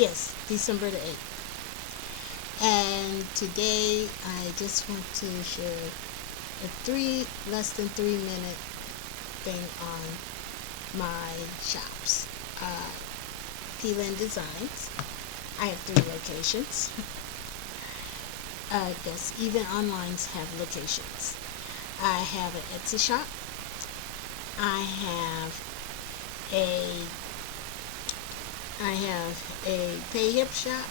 Yes, December the 8th. And today I just want to share a less than 3 minute thing on my shops. P Lynne Designs. I have 3 locations. Yes, even onlines have locations. I have an Etsy shop. I have a pay hip shop,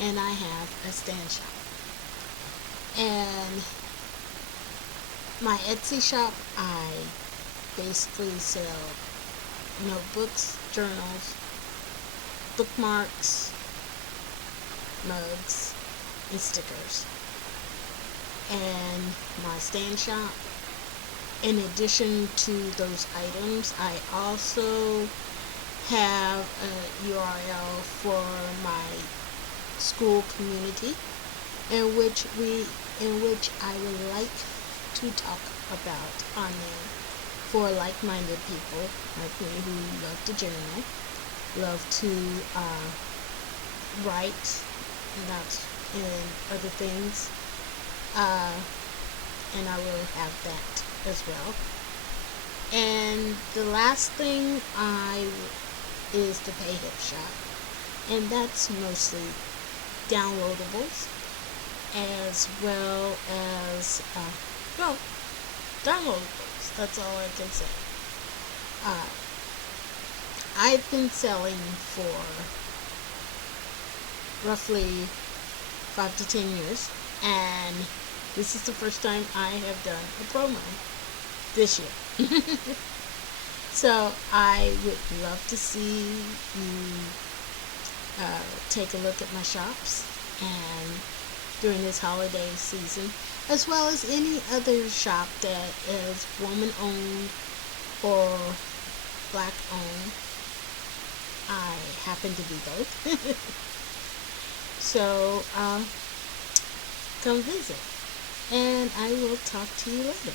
and I have a stand shop. And my Etsy shop, I basically sell notebooks, journals, bookmarks, mugs, and stickers. And my stand shop, in addition to those items, I also have a URL for my Skool Community, in which I would like to talk about on there for like-minded people like me who love to journal, love to write, and other things, and I will have that as well. And the last thing is the pay hip shop, and that's mostly downloadables, as well as downloadables. That's all I can say. I've been selling for roughly 5 to 10 years, and this is the first time I have done a promo this year. So I would love to see you take a look at my shops and during this holiday season, as well as any other shop that is woman owned or black owned. I happen to be both. So come visit, and I will talk to you later.